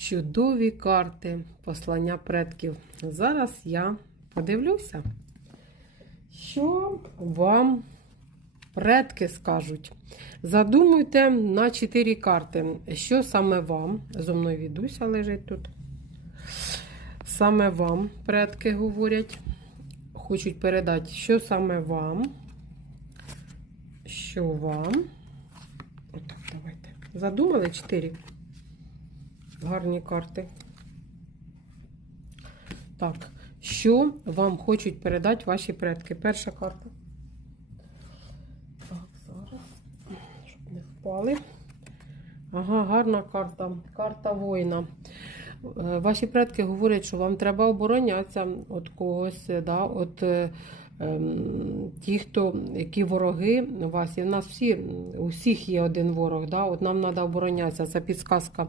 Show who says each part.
Speaker 1: чудові карти послання предків. Зараз я подивлюся, що вам предки скажуть. Задумуйте на 4 карти, що саме вам, зо мною відуся лежить тут. Саме вам предки говорять, хочуть передати, що саме вам, що вам. Отак, давайте. Задумали 4 гарні карти. Так, що вам хочуть передати ваші предки? Перша карта. Так, зараз, щоб не впали. Ага, гарна карта. Карта воїна. Е, Ваші предки говорять, що вам треба оборонятися від когось, да, від е, ем, ті, хто, які вороги у вас. І в нас всі, у всіх є один ворог. Да? От нам треба оборонятися. Це підсказка